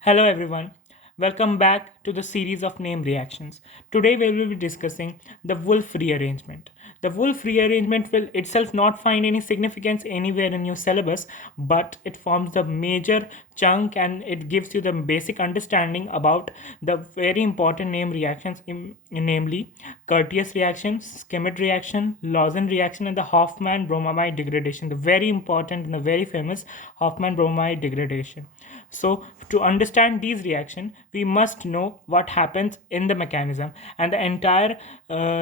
Hello everyone, welcome back to the series of name reactions. Today we will be discussing the Wolf rearrangement. The Wolf rearrangement will itself not find any significance anywhere in your syllabus, but it forms the major chunk and it gives you the basic understanding about the very important name reactions, namely Curtius reaction, Schmidt reaction, Lawson reaction, and the Hofmann bromamide degradation. The very important and the very famous Hofmann bromamide degradation. So to understand these reactions, we must know what happens in the mechanism, and the entire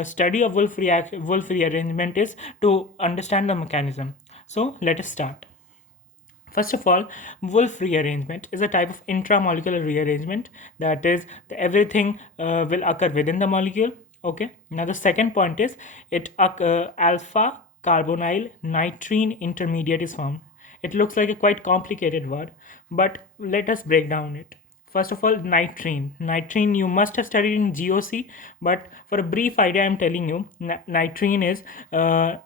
study of Wolf rearrangement is to understand the mechanism. So let us start. First of all, Wolf rearrangement is a type of intramolecular rearrangement, that is, everything will occur within the molecule. Okay. Now the second point is alpha carbonyl nitrene intermediate is formed. It looks like a quite complicated word, but let us break down it. First of all, nitrene. Nitrene you must have studied in GOC, but for a brief idea, I'm telling you, nitrene is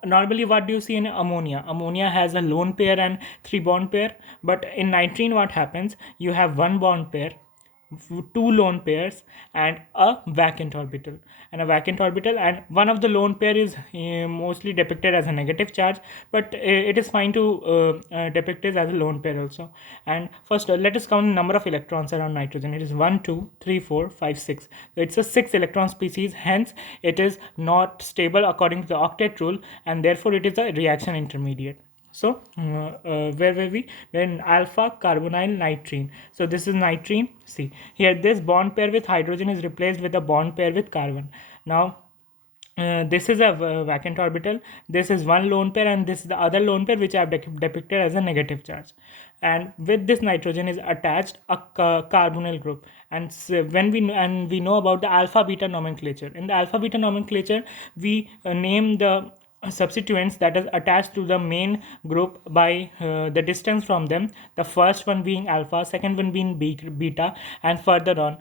normally what do you see in ammonia? Ammonia has a lone pair and three bond pair, but in nitrene, what happens? You have one bond pair, two lone pairs, and a vacant orbital, and one of the lone pair is mostly depicted as a negative charge, but it is fine to depict it as a lone pair also. And first, let us count the number of electrons around nitrogen. It is 1 2 3 4 5 6. So it's a 6 electron species, hence it is not stable according to the octet rule, and therefore it is a reaction intermediate. So where were we? When alpha carbonyl nitrene. So this is nitrene. See here, this bond pair with hydrogen is replaced with a bond pair with carbon. Now this is a vacant orbital, this is one lone pair, and this is the other lone pair which I have depicted as a negative charge. And with this nitrogen is attached a carbonyl group. And so when we know about the alpha beta nomenclature. In the alpha beta nomenclature, we name the substituents that is attached to the main group by the distance from them, the first one being alpha, second one being beta, and further on.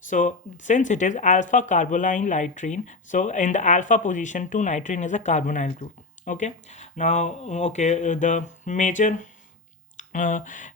So since it is alpha carbonyl nitrene, so in the alpha position 2 nitrene is a carbonyl group. Okay. Now the major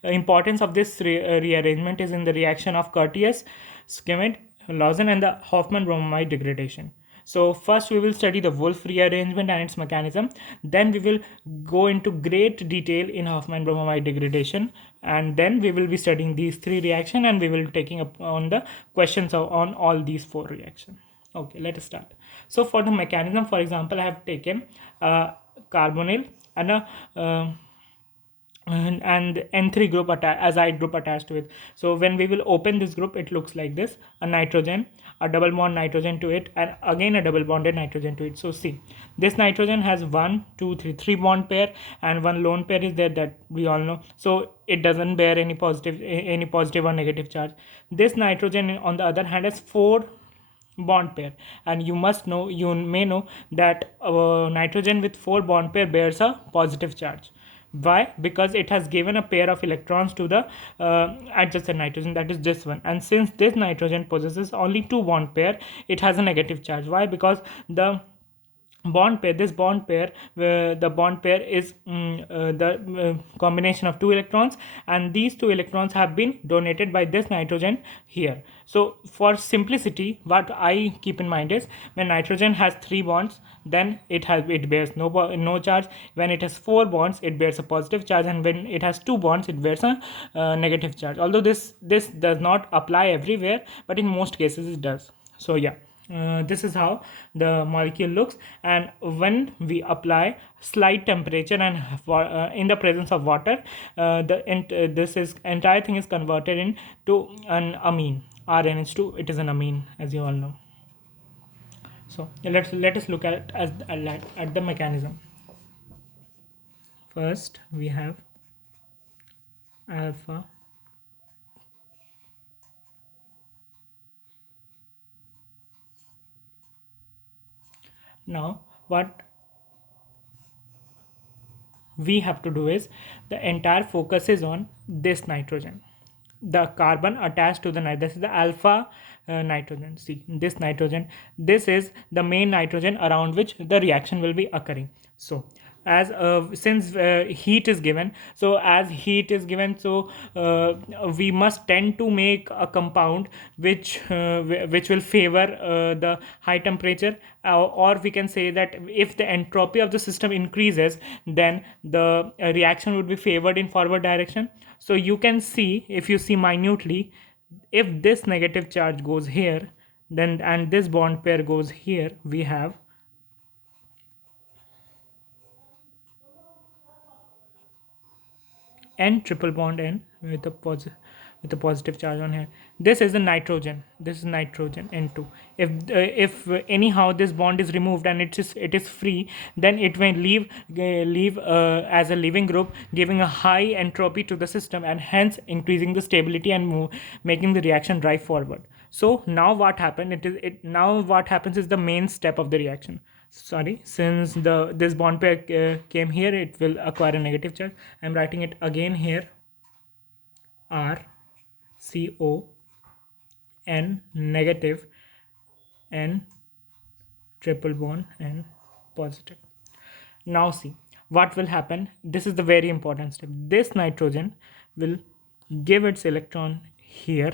importance of this rearrangement is in the reaction of Curtius, Schmidt, Lawson, and the Hofmann bromamide degradation. So first we will study the Wolf rearrangement and its mechanism. Then we will go into great detail in Hofmann bromamide degradation, and then we will be studying these three reactions, and we will taking up on the questions on all these four reactions. Okay, let us start. So for the mechanism, for example, I have taken carbonyl and a and N3 group azide group attached to it. So when we will open this group, it looks like this: a nitrogen, a double bond nitrogen to it, and again a double bonded nitrogen to it. So see, this nitrogen has three bond pair, and one lone pair is there, that we all know. So it doesn't bear any positive or negative charge. This nitrogen on the other hand has four bond pair, and you may know that nitrogen with four bond pair bears a positive charge. Why? Because it has given a pair of electrons to the adjacent nitrogen, that is this one. And since this nitrogen possesses only two bond pair, it has a negative charge. Why? Because the bond pair the bond pair is the combination of two electrons, and these two electrons have been donated by this nitrogen here. So for simplicity, what I keep in mind is, when nitrogen has three bonds, then it bears no charge. When it has four bonds, it bears a positive charge, and when it has two bonds, it bears a negative charge. Although this does not apply everywhere, but in most cases it does. So yeah, this is how the molecule looks. And when we apply slight temperature and in the presence of water, this is entire thing is converted into an amine, RNH2. It is an amine, as you all know. So let us look at the mechanism. First we have alpha now what we have to do is, the entire focus is on this nitrogen, the carbon attached to the nitrogen. This is the alpha nitrogen. See, this nitrogen, this is the main nitrogen around which the reaction will be occurring. So as since heat is given, so as heat is given, so we must tend to make a compound which will favor the high temperature, or we can say that if the entropy of the system increases, then the reaction would be favored in forward direction. So you can see, if you see minutely, if this negative charge goes here, then and this bond pair goes here, we have N triple bond N with a positive charge on here. This is the nitrogen. This is nitrogen N2. If anyhow this bond is removed and it is free, then it may leave as a leaving group, giving a high entropy to the system and hence increasing the stability and making the reaction drive forward. So now what happened? Now what happens is the main step of the reaction. Sorry, since this bond pair came here, it will acquire a negative charge. I'm writing it again here. R C O N negative, N triple bond and positive. Now see what will happen. This is the very important step. This nitrogen will give its electron here.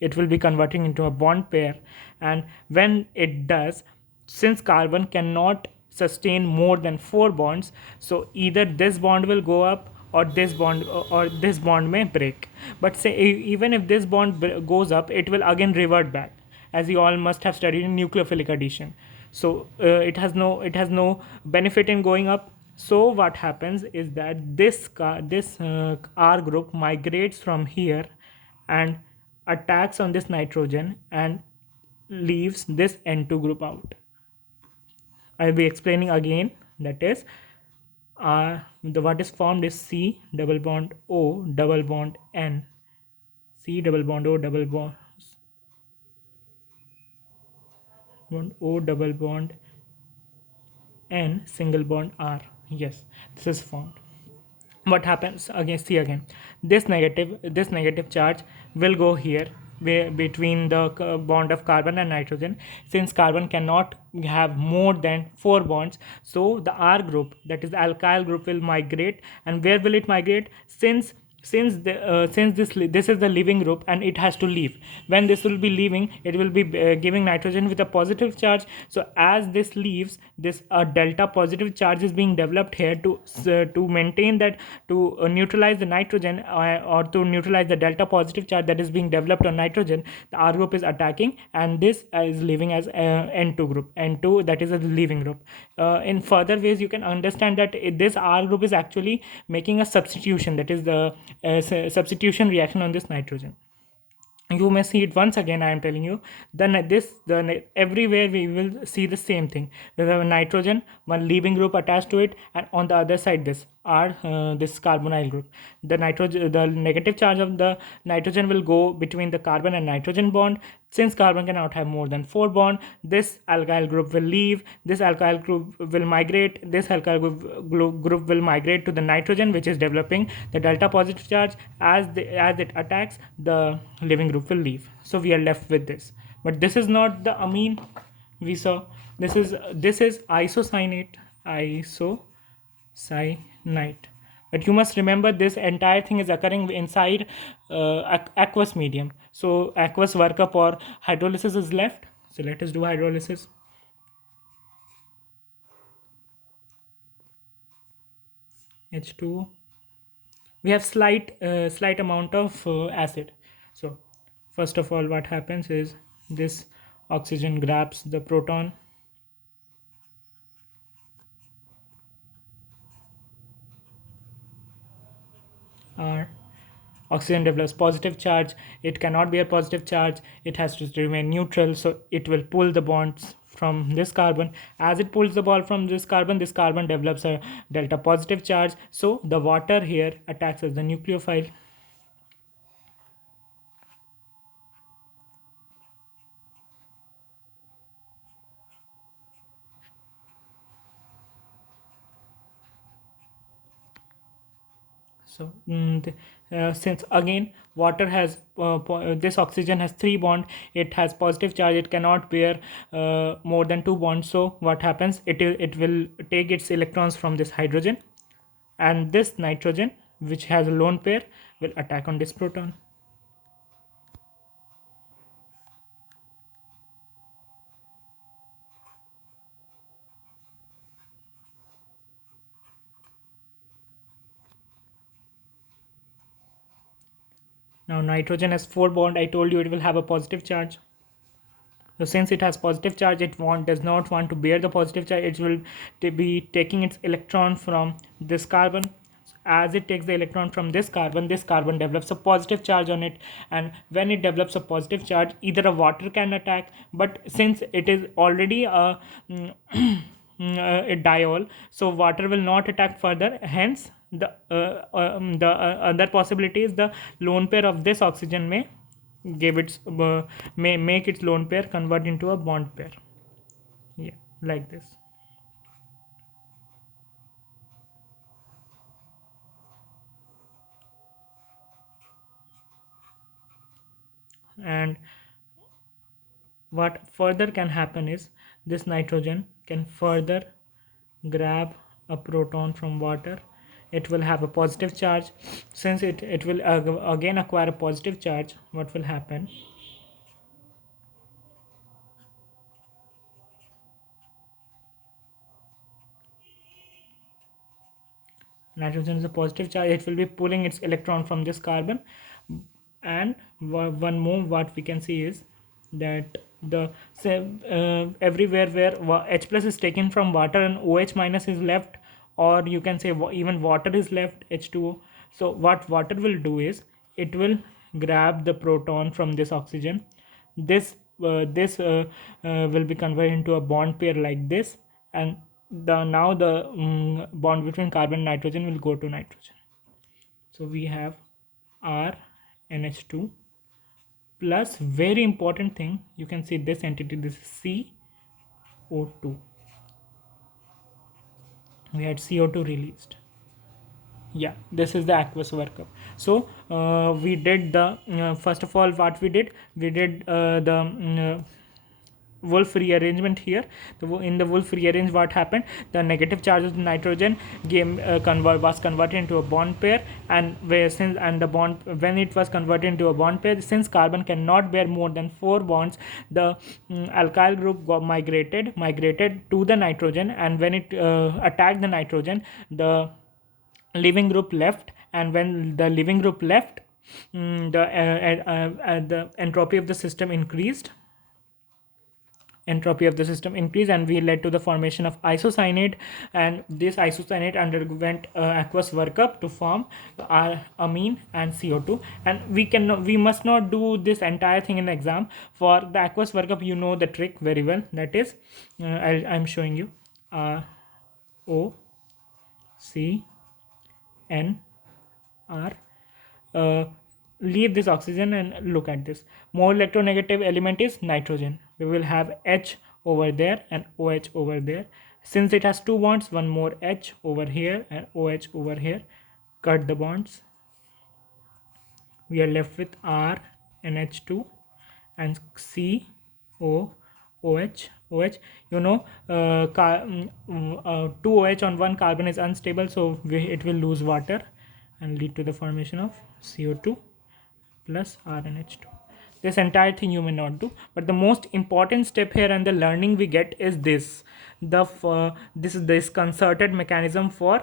It will be converting into a bond pair, and when it does, since carbon cannot sustain more than 4 bonds, so either this bond will go up or this bond may break. But say even if this bond goes up, it will again revert back, as you all must have studied in nucleophilic addition. So it has no benefit in going up. So what happens is that this R group migrates from here and attacks on this nitrogen and leaves this N2 group out. I'll be explaining again. That is, the what is formed is C double bond O double bond N. C double bond O double bond O double bond N single bond R. Yes, this is formed. What happens again? See again, this negative charge will go here, where between the bond of carbon and nitrogen. Since carbon cannot have more than 4 bonds, so the R group, that is the alkyl group, will migrate. And where will it migrate? Since this is the leaving group and it has to leave. When this will be leaving, it will be giving nitrogen with a positive charge. So as this leaves, this delta positive charge is being developed here to maintain that, to neutralize the nitrogen, or to neutralize the delta positive charge that is being developed on nitrogen. The R group is attacking, and this is leaving as N2 group. N2, that is a leaving group. In further ways, you can understand that this R group is actually making a substitution, that is the substitution reaction on this nitrogen. You may see it once again. I am telling you, then everywhere we will see the same thing. We have a nitrogen, one leaving group attached to it, and on the other side this this carbonyl group. The negative charge of the nitrogen will go between the carbon and nitrogen bond. Since carbon cannot have more than 4 bonds, this alkyl group will leave. This alkyl group will migrate. This alkyl group will migrate to the nitrogen, which is developing the delta positive charge. As it attacks, the living group will leave. So we are left with this. But this is not the amine we saw. This is isocyanate. But you must remember, this entire thing is occurring inside aqueous medium. So aqueous workup or hydrolysis is left. So let us do hydrolysis. H2. We have slight amount of acid. So first of all, what happens is this oxygen grabs the proton. R. Oxygen develops positive charge. It cannot be a positive charge. It has to remain neutral. So it will pull the bonds from this carbon. As it pulls the ball from this carbon develops a delta positive charge. So the water here attacks as the nucleophile. So since again water has this oxygen has three bond, it has positive charge, it cannot bear more than two bonds. So what happens, it will take its electrons from this hydrogen, and this nitrogen, which has a lone pair, will attack on this proton. Now nitrogen has four bond. I told you it will have a positive charge. So since it has positive charge, does not want to bear the positive charge. It will be taking its electron from this carbon. As it takes the electron from this carbon develops a positive charge on it, and when it develops a positive charge, either a water can attack, but since it is already a diol, so water will not attack further. Hence the other possibility is the lone pair of this oxygen give its may make its lone pair convert into a bond pair. Yeah, like this. And what further can happen is this nitrogen can further grab a proton from water. It will have a positive charge. Since it will again acquire a positive charge, what will happen, nitrogen is a positive charge, it will be pulling its electron from this carbon. And one more what we can see is that the everywhere where H plus is taken from water and OH minus is left, or you can say even water is left, H2O. So what water will do is it will grab the proton from this oxygen. This will be converted into a bond pair like this, and the bond between carbon and nitrogen will go to nitrogen. So we have R NH2 plus, very important thing, you can see this entity, this is CO2. We had CO2 released. Yeah, this is the aqueous workup. So we did the first of all, what we did the Wolf rearrangement here. In the Wolf rearrange, what happened, the negative charge of the nitrogen was converted into a bond pair, and the bond, when it was converted into a bond pair, since carbon cannot bear more than four bonds, the alkyl group migrated to the nitrogen, and when it attacked the nitrogen, the living group left. And when the living group left, the entropy of the system increased, and we led to the formation of isocyanate. And this isocyanate underwent aqueous workup to form amine and CO2. And we must not do this entire thing in exam. For the aqueous workup, you know the trick very well. That is, I'm showing you O C N R. Leave this oxygen and look at this. More electronegative element is nitrogen. We will have H over there and OH over there. Since it has two bonds, one more H over here and OH over here. Cut the bonds. We are left with R and H2 and C O OH. You know, 2 OH on one carbon is unstable, so it will lose water and lead to the formation of CO2 plus RNH2. This entire thing you may not do, but the most important step here and the learning we get is this: this concerted mechanism for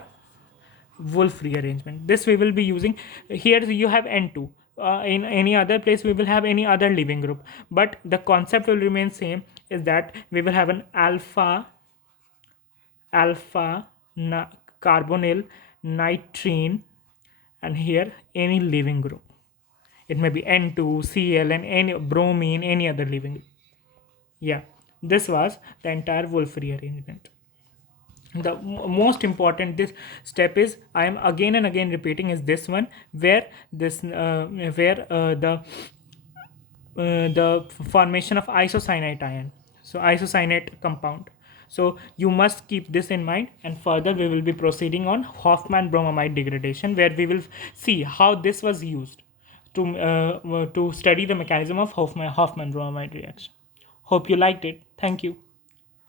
Wolf rearrangement. This we will be using. Here you have N2. In any other place we will have any other leaving group, but the concept will remain same, is that we will have an alpha carbonyl nitrene, and here any leaving group. It may be N2, Cl, and any bromine, any other leaving group. Yeah, this was the entire Wolf rearrangement. The most important this step is, I am again and again repeating, is this one, where the formation of isocyanate ion, so isocyanate compound. So you must keep this in mind, and further we will be proceeding on Hofmann bromamide degradation, where we will see how this was used to study the mechanism of Hofmann bromamide reaction. Hope you liked it. Thank you.